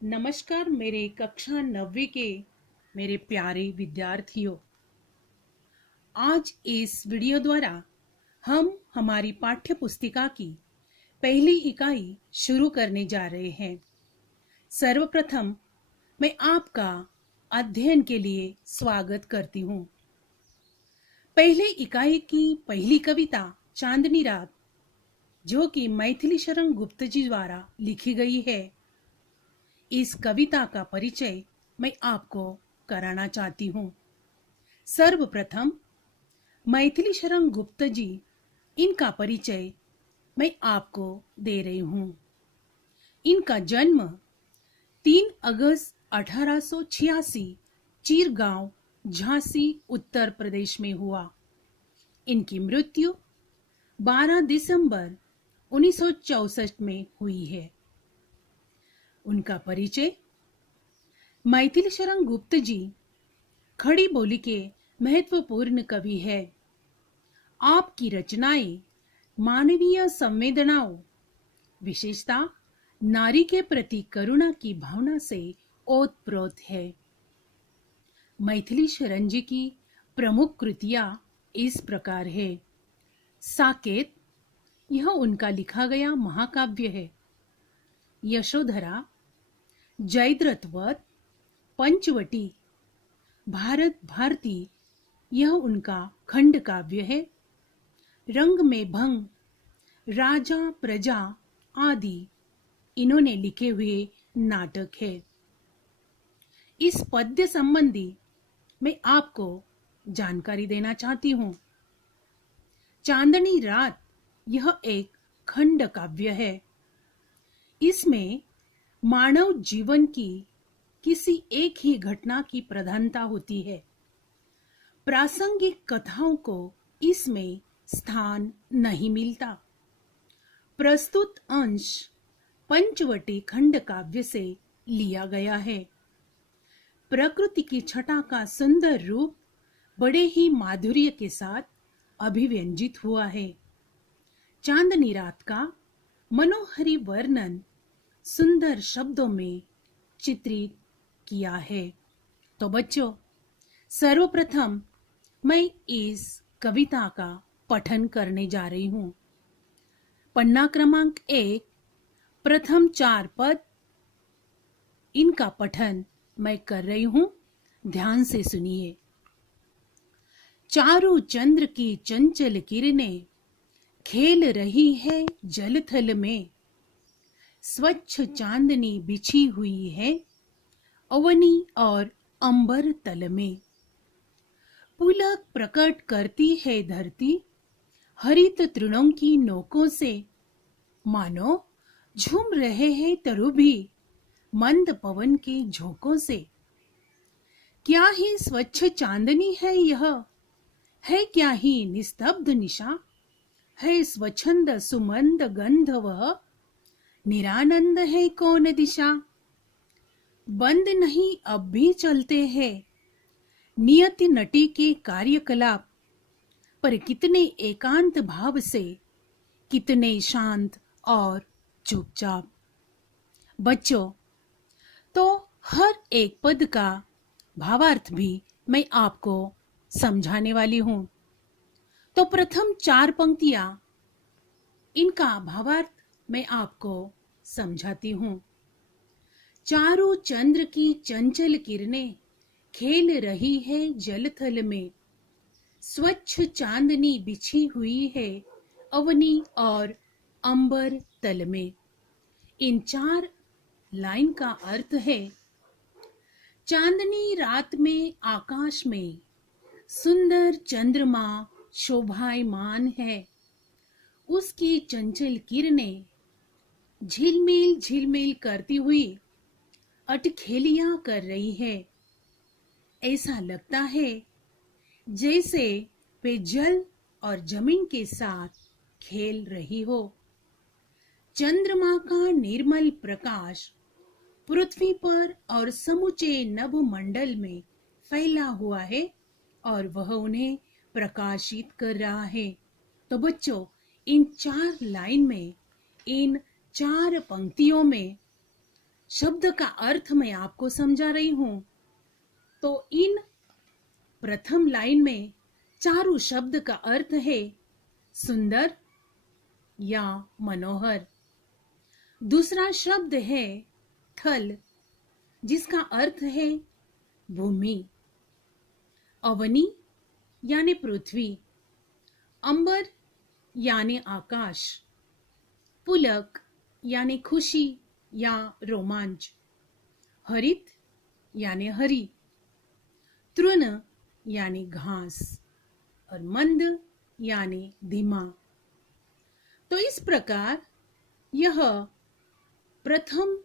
नमस्कार मेरे कक्षा 9वीं के मेरे प्यारे विद्यार्थियों। आज इस वीडियो द्वारा हम हमारी पाठ्य पुस्तिका की पहली इकाई शुरू करने जा रहे हैं। सर्वप्रथम मैं आपका अध्ययन के लिए स्वागत करती हूँ। पहली इकाई की पहली कविता चांदनी रात, जो कि मैथिली शरण गुप्त जी द्वारा लिखी गई है, इस कविता का परिचय मैं आपको कराना चाहती हूँ। सर्वप्रथम मैथिली शरण गुप्त जी, इनका परिचय मैं आपको दे रही हूँ। इनका जन्म 3 अगस्त 1886 चीरगांव, झांसी, उत्तर प्रदेश में हुआ। इनकी मृत्यु 12 दिसंबर 1964 में हुई है। उनका परिचय। मैथिली शरण गुप्त जी खड़ी बोली के महत्वपूर्ण कवि है। आपकी रचनाएं मानवीय संवेदनाओं, विशेषता नारी के प्रति करुणा की भावना से ओतप्रोत है। मैथिली शरण जी की प्रमुख कृतियां इस प्रकार है। साकेत, यह उनका लिखा गया महाकाव्य है। यशोधरा, जयद्रथवत, पंचवटी, भारत भारती, यह उनका खंड काव्य है। रंग में भंग, राजा प्रजा आदि इन्होंने लिखे हुए नाटक है। इस पद्य संबंधी मैं आपको जानकारी देना चाहती हूँ। चांदनी रात यह एक खंड काव्य है। इसमें मानव जीवन की किसी एक ही घटना की प्रधानता होती है। प्रासंगिक कथाओं को इसमें स्थान नहीं मिलता। प्रस्तुत अंश पंचवटी खंड काव्य से लिया गया है। प्रकृति की छटा का सुंदर रूप बड़े ही माधुर्य के साथ अभिव्यंजित हुआ है। चांदनी रात का मनोहरी वर्णन सुंदर शब्दों में चित्रित किया है। तो बच्चों, सर्वप्रथम मैं इस कविता का पठन करने जा रही हूँ। पन्ना क्रमांक 1, प्रथम 4 पद, इनका पठन मैं कर रही हूँ। ध्यान से सुनिए। चारों चंद्र की चंचल किरणें खेल रही है जलथल में। स्वच्छ चांदनी बिछी हुई है अवनी और अंबर तल में। पुलक प्रकट करती है धरती हरित तृणों की नोकों से। मानो झूम रहे हैं तरु भी मंद पवन के झोंकों से। क्या ही स्वच्छ चांदनी है यह, है क्या ही निस्तब्ध निशा। है स्वच्छंद सुमंद गंध वह, निरानंद है कौन दिशा। बंद नहीं अब भी चलते हैं नियति नटी के कार्यकलाप, पर कितने एकांत भाव से, कितने शांत और चुपचाप। बच्चों, तो हर एक पद का भावार्थ भी मैं आपको समझाने वाली हूं। तो प्रथम 4 पंक्तियां, इनका भावार्थ मैं आपको समझाती हूं। चारों चंद्र की चंचल किरणें खेल रही है जलथल में। स्वच्छ चांदनी बिछी हुई है अवनी और अंबर तल में। इन 4 लाइन का अर्थ है, चांदनी रात में आकाश में सुंदर चंद्रमा शोभायमान है। उसकी चंचल किरणें झिलमिल झिलमिल करती हुई अटखेलियां कर रही है। ऐसा लगता है जैसे वे जल और जमीन के साथ खेल रही हो। चंद्रमा का निर्मल प्रकाश पृथ्वी पर और समूचे नभ मंडल में फैला हुआ है और वह उन्हें प्रकाशित कर रहा है। तो बच्चों, इन 4 लाइन में, इन 4 पंक्तियों में शब्द का अर्थ मैं आपको समझा रही हूं। तो इन प्रथम लाइन में चारों शब्द का अर्थ है सुंदर या मनोहर। दूसरा शब्द है थल, जिसका अर्थ है भूमि। अवनी यानी पृथ्वी, अंबर यानी आकाश, पुलक यानी खुशी या रोमांच, हरित यानी हरी, तृण यानी घास और मंद यानी धीमा। तो इस प्रकार यह प्रथम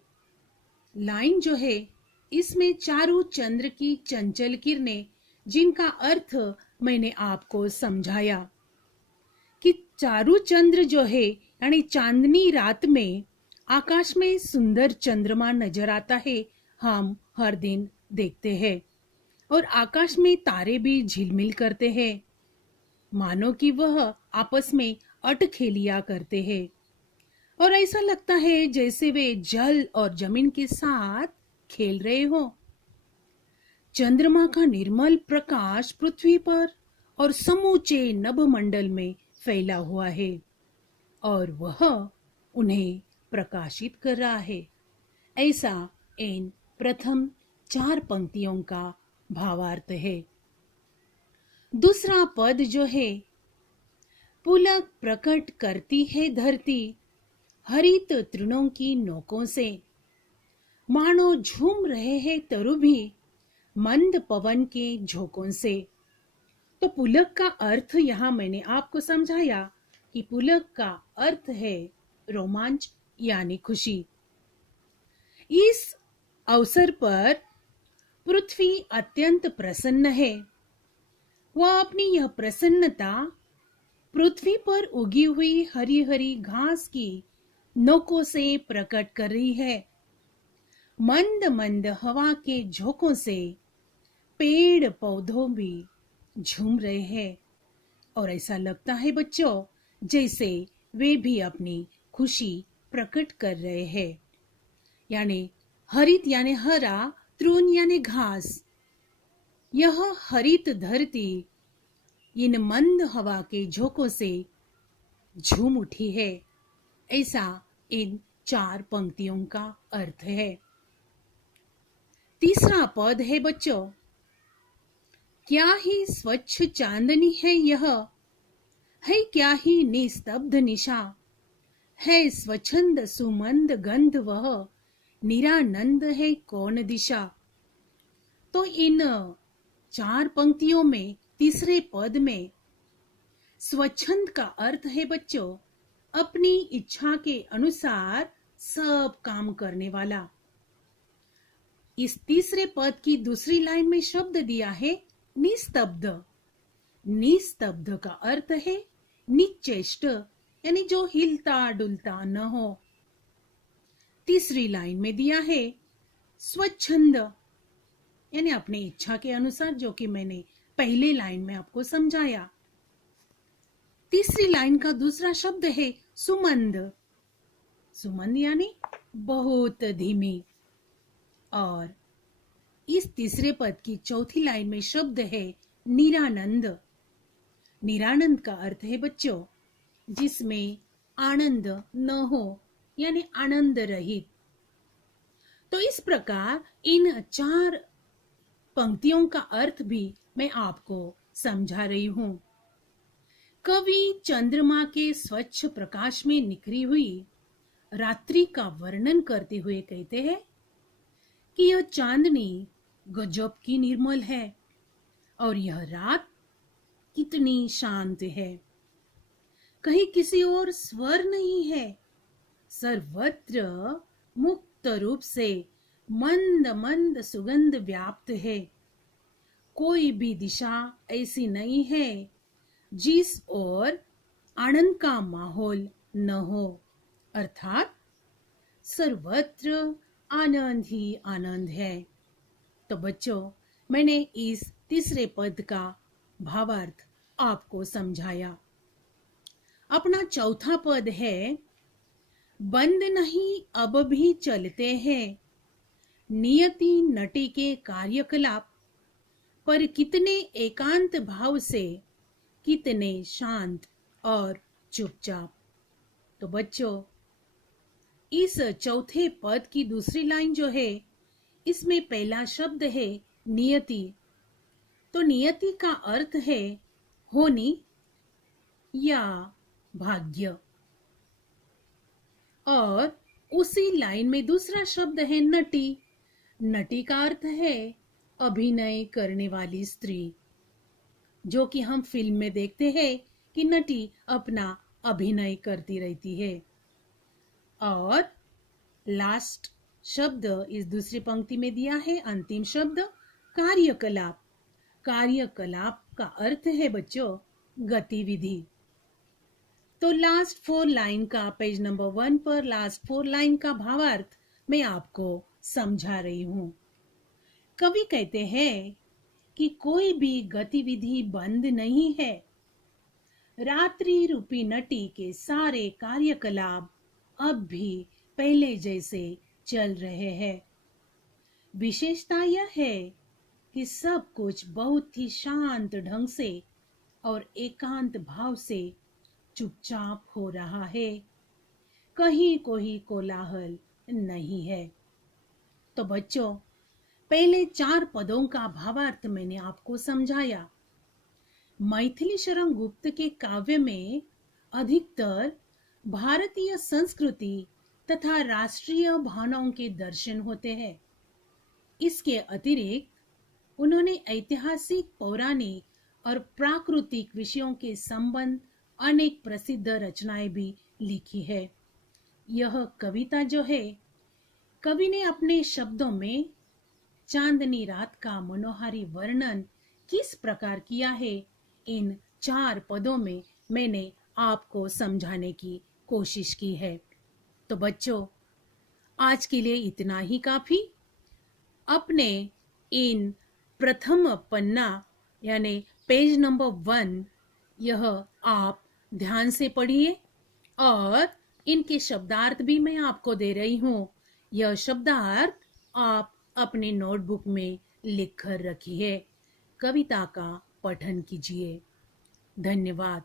लाइन जो है, इसमें चारों चंद्र की चंचल किरणें, जिनका अर्थ मैंने आपको समझाया कि चारों चंद्र जो है यानी चांदनी रात में आकाश में सुंदर चंद्रमा नजर आता है, हम हर दिन देखते हैं। और आकाश में तारे भी झिलमिल करते हैं, मानो कि वह आपस में अटखेलिया करते हैं। और ऐसा लगता है जैसे वे जल और जमीन के साथ खेल रहे हो। चंद्रमा का निर्मल प्रकाश पृथ्वी पर और समूचे नभमंडल में फैला हुआ है और वह उन्हें प्रकाशित कर रहा है। ऐसा इन प्रथम 4 पंक्तियों का भावार्थ है। दूसरा पद जो है, पुलक प्रकट करती है धरती हरित तृणों की नोकों से, मानो झूम रहे हैं तरु भी मंद पवन के झोंकों से। तो पुलक का अर्थ यहां मैंने आपको समझाया कि पुलक का अर्थ है रोमांच यानी खुशी। इस अवसर पर पृथ्वी अत्यंत प्रसन्न है। वह अपनी यह प्रसन्नता पृथ्वी पर उगी हुई हरी हरी घास की नोकों से प्रकट कर रही है। मंद मंद हवा के झोंकों से पेड़ पौधों भी झूम रहे हैं और ऐसा लगता है बच्चों जैसे वे भी अपनी खुशी प्रकट कर रहे हैं। यानी हरित यानी हरा, तृण यानी घास। यह हरित धरती इन मंद हवा के झोंकों से झूम उठी है। ऐसा इन 4 पंक्तियों का अर्थ है। तीसरा पद है बच्चों, क्या ही स्वच्छ चांदनी है यह, है क्या ही निस्तब्ध निशा, है स्वच्छंद सुमंद गंध वह, निरानंद है कौन दिशा। तो इन 4 पंक्तियों में तीसरे पद में स्वच्छंद का अर्थ है बच्चों अपनी इच्छा के अनुसार सब काम करने वाला। इस तीसरे पद की दूसरी लाइन में शब्द दिया है निस्तब्ध। निस्तब्ध का अर्थ है निश्चेष्ट, यानी जो हिलता डुलता न हो। तीसरी लाइन में दिया है स्वच्छंद, यानी अपनी इच्छा के अनुसार, जो कि मैंने पहले लाइन में आपको समझाया। तीसरी लाइन का दूसरा शब्द है सुमंद। सुमंद यानी बहुत धीमी। और इस तीसरे पद की चौथी लाइन में शब्द है निरानंद। निरानंद का अर्थ है बच्चों जिसमें आनंद न हो, यानी आनंद रहित। तो इस प्रकार इन 4 पंक्तियों का अर्थ भी मैं आपको समझा रही हूं। कवि चंद्रमा के स्वच्छ प्रकाश में निखरी हुई रात्रि का वर्णन करते हुए कहते हैं कि यह चांदनी गजब की निर्मल है और यह रात कितनी शांत है। कहीं किसी और स्वर नहीं है, सर्वत्र मुक्त रूप से मंद मंद सुगंध व्याप्त है। कोई भी दिशा ऐसी नहीं है जिस ओर आनंद का माहौल न हो, अर्थात सर्वत्र आनंद ही आनंद है। तो बच्चों, मैंने इस तीसरे पद का भावार्थ आपको समझाया। अपना चौथा पद है बंद नहीं अब भी चलते हैं, नियति नटी के कार्यकलाप पर कितने एकांत भाव से, कितने शांत और चुपचाप। तो बच्चों, इस चौथे पद की दूसरी लाइन जो है, इसमें पहला शब्द है नियति। तो नियति का अर्थ है होनी या भाग्य, और उसी लाइन में दूसरा शब्द है नटी। नटी का अर्थ है अभिनय करने वाली स्त्री, जो कि हम फिल्म में देखते हैं कि नटी अपना अभिनय करती रहती है। और लास्ट शब्द इस दूसरी पंक्ति में दिया है, अंतिम शब्द कार्यकलाप। कार्यकलाप का अर्थ है बच्चों गतिविधि। तो लास्ट 4 लाइन का, पेज नंबर 1 पर लास्ट 4 लाइन का भावार्थ मैं आपको समझा रही हूं। कवि कहते हैं कि कोई भी गतिविधि बंद नहीं है। रात्रि रूपी नटी के सारे कार्यकलाप अब भी पहले जैसे चल रहे हैं। विशेषता यह है कि सब कुछ बहुत ही शांत ढंग से और एकांत भाव से चुपचाप हो रहा है। कहीं कोई कोलाहल नहीं है। तो बच्चों, पहले 4 पदों का भावार्थ मैंने आपको समझाया। मैथिली शरण गुप्त के काव्य में अधिकतर भारतीय संस्कृति तथा राष्ट्रीय भावनाओं के दर्शन होते हैं। इसके अतिरिक्त उन्होंने ऐतिहासिक, पौराणिक और प्राकृतिक विषयों के संबंध अनेक प्रसिद्ध रचनाएं भी लिखी है। यह कविता जो है, कवि ने अपने शब्दों में चांदनी रात का मनोहारी वर्णन किस प्रकार किया है, इन 4 पदों में मैंने आपको समझाने की कोशिश की है। तो बच्चों, आज के लिए इतना ही काफी। अपने इन प्रथम पन्ना यानी पेज नंबर 1, यह आप ध्यान से पढ़िए, और इनके शब्दार्थ भी मैं आपको दे रही हूं। यह शब्दार्थ आप अपने नोटबुक में लिख कर रखिए। कविता का पठन कीजिए। धन्यवाद।